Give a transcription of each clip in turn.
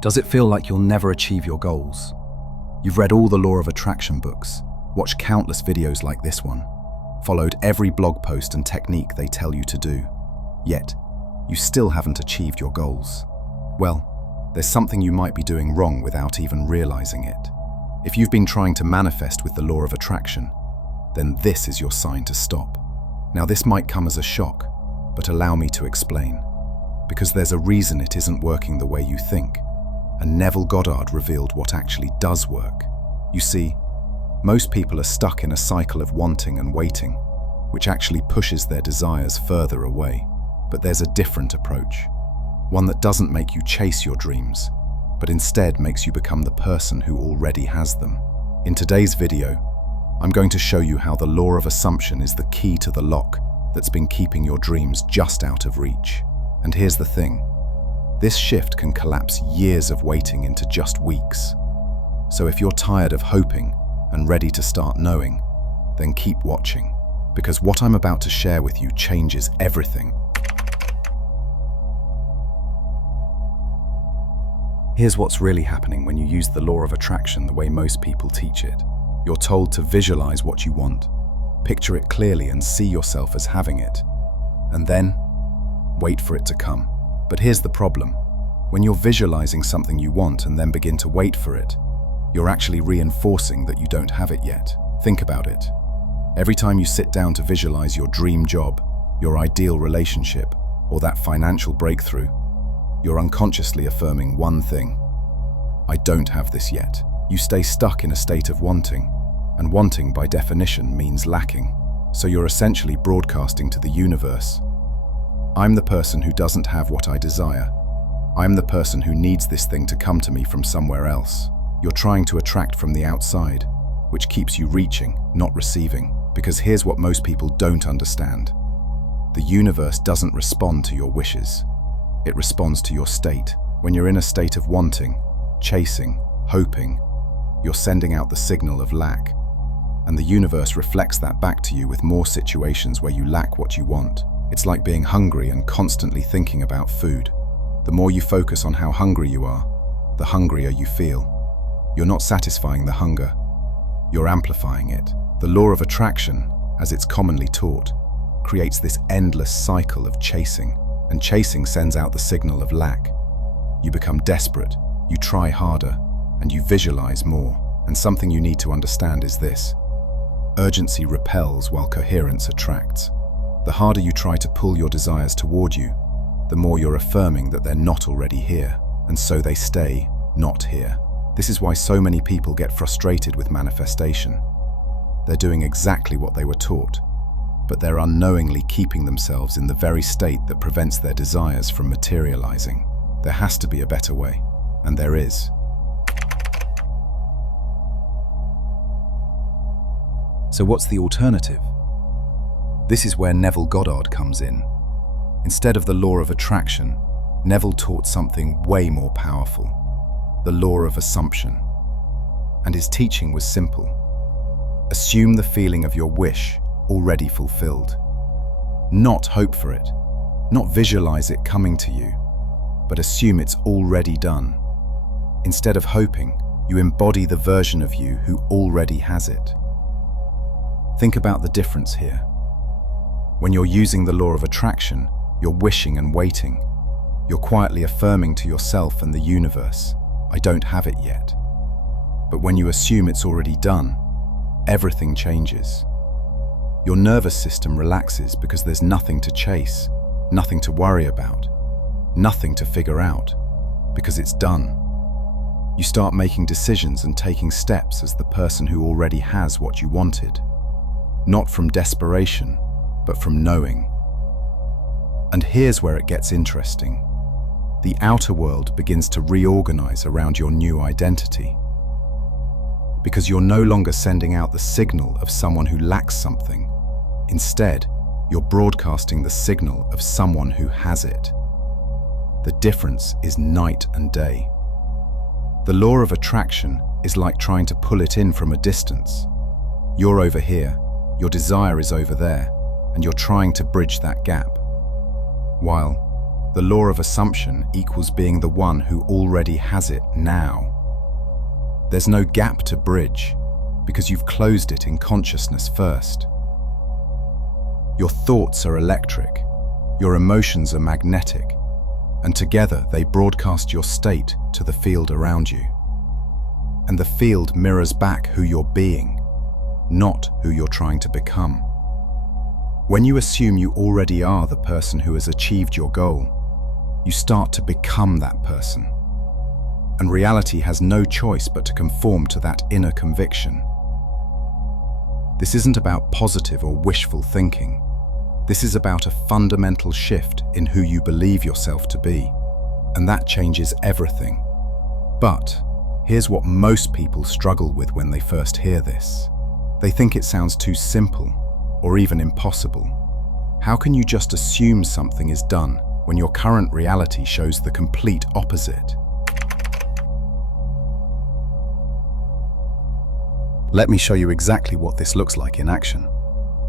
Does it feel like you'll never achieve your goals? You've read all the law of attraction books, watched countless videos like this one, followed every blog post and technique they tell you to do, yet you still haven't achieved your goals. Well, there's something you might be doing wrong without even realizing it. If you've been trying to manifest with the law of attraction, then this is your sign to stop. Now, this might come as a shock, but allow me to explain. Because there's a reason it isn't working the way you think, and Neville Goddard revealed what actually does work. You see, most people are stuck in a cycle of wanting and waiting, which actually pushes their desires further away. But there's a different approach, one that doesn't make you chase your dreams, but instead makes you become the person who already has them. In today's video, I'm going to show you how the law of assumption is the key to the lock that's been keeping your dreams just out of reach. And here's the thing, this shift can collapse years of waiting into just weeks. So if you're tired of hoping and ready to start knowing, then keep watching, because what I'm about to share with you changes everything. Here's what's really happening when you use the law of attraction the way most people teach it. You're told to visualize what you want, picture it clearly and see yourself as having it, and then wait for it to come. But here's the problem. When you're visualizing something you want and then begin to wait for it, you're actually reinforcing that you don't have it yet. Think about it. Every time you sit down to visualize your dream job, your ideal relationship, or that financial breakthrough, you're unconsciously affirming one thing: I don't have this yet. You stay stuck in a state of wanting, and wanting by definition means lacking. So you're essentially broadcasting to the universe, I'm the person who doesn't have what I desire. I'm the person who needs this thing to come to me from somewhere else. You're trying to attract from the outside, which keeps you reaching, not receiving. Because here's what most people don't understand. The universe doesn't respond to your wishes. It responds to your state. When you're in a state of wanting, chasing, hoping, you're sending out the signal of lack. And the universe reflects that back to you with more situations where you lack what you want. It's like being hungry and constantly thinking about food. The more you focus on how hungry you are, the hungrier you feel. You're not satisfying the hunger, you're amplifying it. The law of attraction, as it's commonly taught, creates this endless cycle of chasing, and chasing sends out the signal of lack. You become desperate, you try harder, and you visualize more. And something you need to understand is this: urgency repels while coherence attracts. The harder you try to pull your desires toward you, the more you're affirming that they're not already here, and so they stay not here. This is why so many people get frustrated with manifestation. They're doing exactly what they were taught, but they're unknowingly keeping themselves in the very state that prevents their desires from materializing. There has to be a better way, and there is. So what's the alternative? This is where Neville Goddard comes in. Instead of the law of attraction, Neville taught something way more powerful: the law of assumption. And his teaching was simple. Assume the feeling of your wish already fulfilled. Not hope for it, not visualize it coming to you, but assume it's already done. Instead of hoping, you embody the version of you who already has it. Think about the difference here. When you're using the law of attraction, you're wishing and waiting. You're quietly affirming to yourself and the universe, I don't have it yet. But when you assume it's already done, everything changes. Your nervous system relaxes because there's nothing to chase, nothing to worry about, nothing to figure out, because it's done. You start making decisions and taking steps as the person who already has what you wanted. Not from desperation, but from knowing. And here's where it gets interesting. The outer world begins to reorganize around your new identity. Because you're no longer sending out the signal of someone who lacks something. Instead, you're broadcasting the signal of someone who has it. The difference is night and day. The law of attraction is like trying to pull it in from a distance. You're over here, your desire is over there, and you're trying to bridge that gap. While The law of assumption equals being the one who already has it now. There's no gap to bridge, because you've closed it in consciousness first. Your thoughts are electric, your emotions are magnetic, and together they broadcast your state to the field around you. And the field mirrors back who you're being, not who you're trying to become. When you assume you already are the person who has achieved your goal, you start to become that person. And reality has no choice but to conform to that inner conviction. This isn't about positive or wishful thinking. This is about a fundamental shift in who you believe yourself to be, and that changes everything. But here's what most people struggle with when they first hear this. They think it sounds too simple, or even impossible. How can you just assume something is done when your current reality shows the complete opposite? Let me show you exactly what this looks like in action,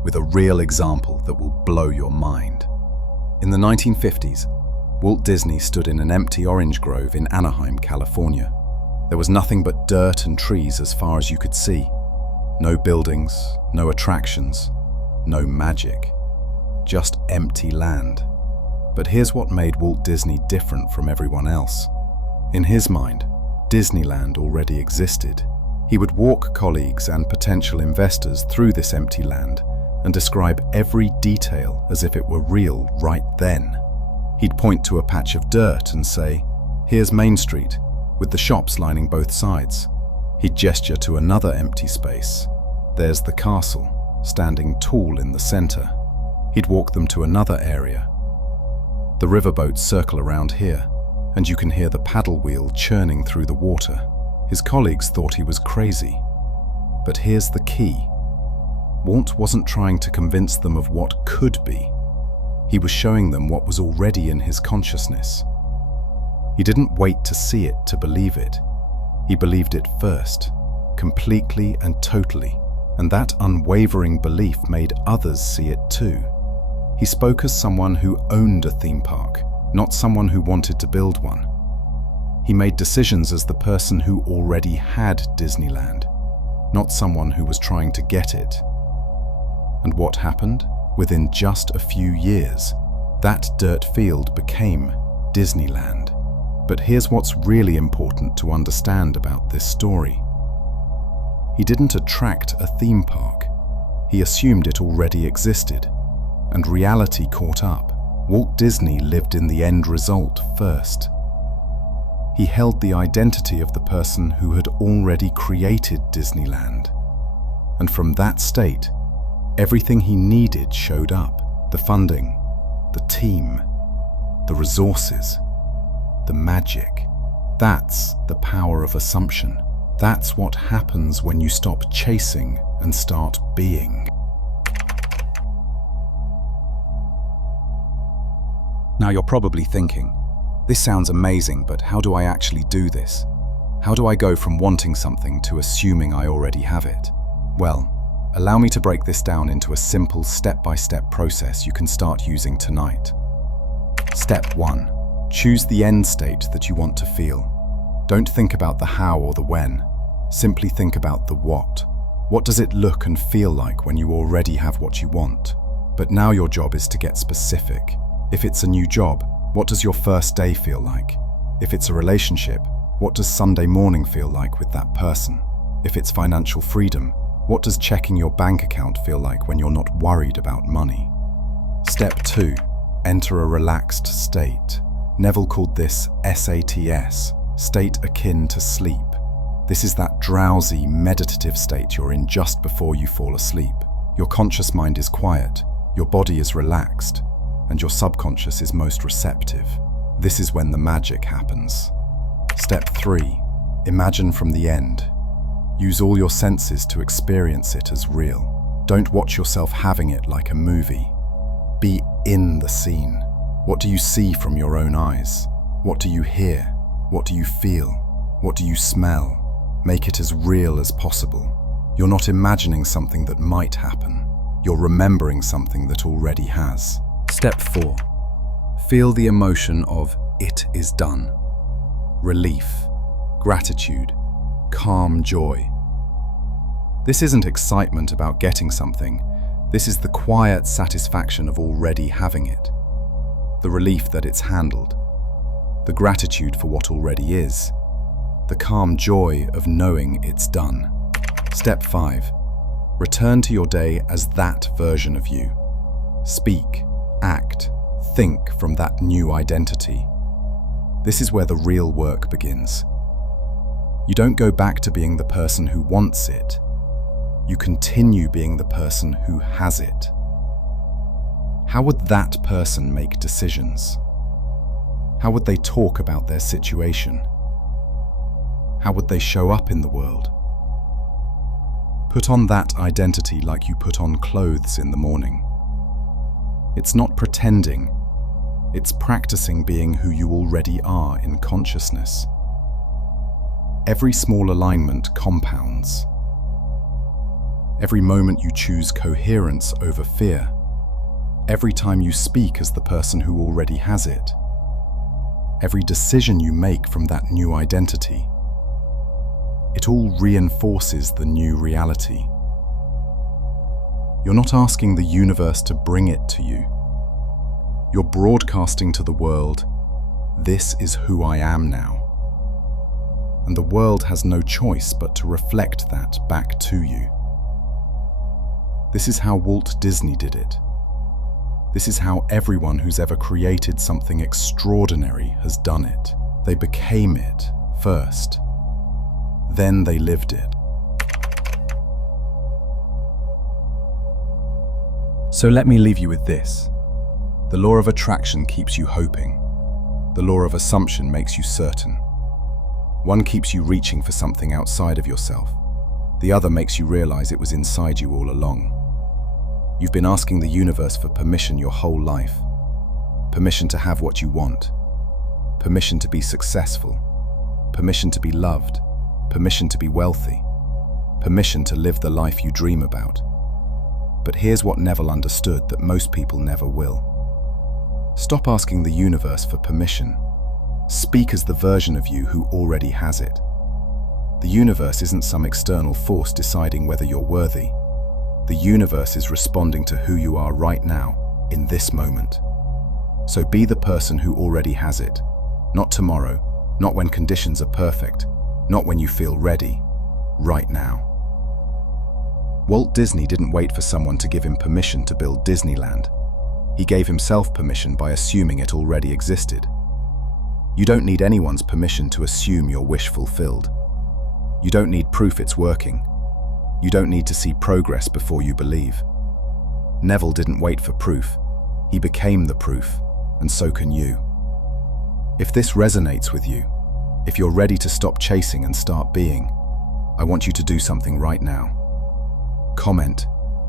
with a real example that will blow your mind. In the 1950s, Walt Disney stood in an empty orange grove in Anaheim, California. There was nothing but dirt and trees as far as you could see. No buildings, no attractions, no magic. Just empty land. But here's what made Walt Disney different from everyone else. In his mind, Disneyland already existed. He would walk colleagues and potential investors through this empty land and describe every detail as if it were real right then. He'd point to a patch of dirt and say, "Here's Main Street, with the shops lining both sides." He'd gesture to another empty space. "There's the castle, standing tall in the center." He'd walk them to another area. "The riverboats circle around here, and you can hear the paddle wheel churning through the water." His colleagues thought he was crazy. But here's the key. Walt wasn't trying to convince them of what could be. He was showing them what was already in his consciousness. He didn't wait to see it to believe it. He believed it first, completely and totally, and that unwavering belief made others see it too. He spoke as someone who owned a theme park, not someone who wanted to build one. He made decisions as the person who already had Disneyland, not someone who was trying to get it. And what happened? Within just a few years, that dirt field became Disneyland. But here's what's really important to understand about this story. He didn't attract a theme park. He assumed it already existed, and reality caught up. Walt Disney lived in the end result first. He held the identity of the person who had already created Disneyland. And from that state, everything he needed showed up. The funding, the team, the resources, the magic. That's the power of assumption. That's what happens when you stop chasing and start being. Now you're probably thinking, this sounds amazing, but how do I actually do this? How do I go from wanting something to assuming I already have it? Well, allow me to break this down into a simple step-by-step process you can start using tonight. Step 1. Choose the end state that you want to feel. Don't think about the how or the when. Simply think about the what. What does it look and feel like when you already have what you want? But now your job is to get specific. If it's a new job, what does your first day feel like? If it's a relationship, what does Sunday morning feel like with that person? If it's financial freedom, what does checking your bank account feel like when you're not worried about money? Step 2. Enter a relaxed state. Neville called this SATS, state akin to sleep. This is that drowsy, meditative state you're in just before you fall asleep. Your conscious mind is quiet, your body is relaxed, and your subconscious is most receptive. This is when the magic happens. Step 3. Imagine from the end. Use all your senses to experience it as real. Don't watch yourself having it like a movie. Be in the scene. What do you see from your own eyes? What do you hear? What do you feel? What do you smell? Make it as real as possible. You're not imagining something that might happen. You're remembering something that already has. Step 4. Feel the emotion of "it is done." Relief, gratitude, calm joy. This isn't excitement about getting something. This is the quiet satisfaction of already having it. The relief that it's handled. The gratitude for what already is. The calm joy of knowing it's done. Step 5. Return to your day as that version of you. Speak, act, think from that new identity. This is where the real work begins. You don't go back to being the person who wants it. You continue being the person who has it. How would that person make decisions? How would they talk about their situation? How would they show up in the world? Put on that identity like you put on clothes in the morning. It's not pretending. It's practicing being who you already are in consciousness. Every small alignment compounds. Every moment you choose coherence over fear. Every time you speak as the person who already has it. Every decision you make from that new identity. It all reinforces the new reality. You're not asking the universe to bring it to you. You're broadcasting to the world, "This is who I am now." And the world has no choice but to reflect that back to you. This is how Walt Disney did it. This is how everyone who's ever created something extraordinary has done it. They became it first. Then they lived it. So let me leave you with this. The law of attraction keeps you hoping. The law of assumption makes you certain. One keeps you reaching for something outside of yourself. The other makes you realize it was inside you all along. You've been asking the universe for permission your whole life. Permission to have what you want. Permission to be successful. Permission to be loved. Permission to be wealthy. Permission to live the life you dream about. But here's what Neville understood that most people never will. Stop asking the universe for permission. Speak as the version of you who already has it. The universe isn't some external force deciding whether you're worthy. The universe is responding to who you are right now, in this moment. So be the person who already has it. Not tomorrow, not when conditions are perfect, not when you feel ready, right now. Walt Disney didn't wait for someone to give him permission to build Disneyland. He gave himself permission by assuming it already existed. You don't need anyone's permission to assume your wish fulfilled. You don't need proof it's working. You don't need to see progress before you believe. Neville didn't wait for proof. He became the proof, and so can you. If this resonates with you, if you're ready to stop chasing and start being, I want you to do something right now. Comment,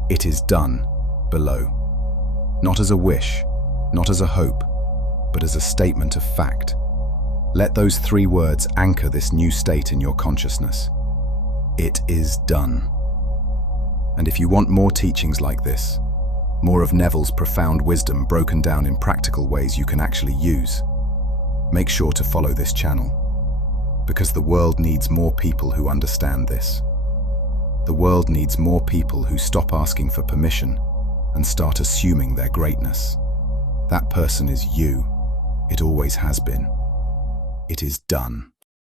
"It is done," below. Not as a wish, not as a hope, but as a statement of fact. Let those 3 words anchor this new state in your consciousness. It is done. And if you want more teachings like this, more of Neville's profound wisdom broken down in practical ways you can actually use, make sure to follow this channel. Because the world needs more people who understand this. The world needs more people who stop asking for permission and start assuming their greatness. That person is you. It always has been. It is done.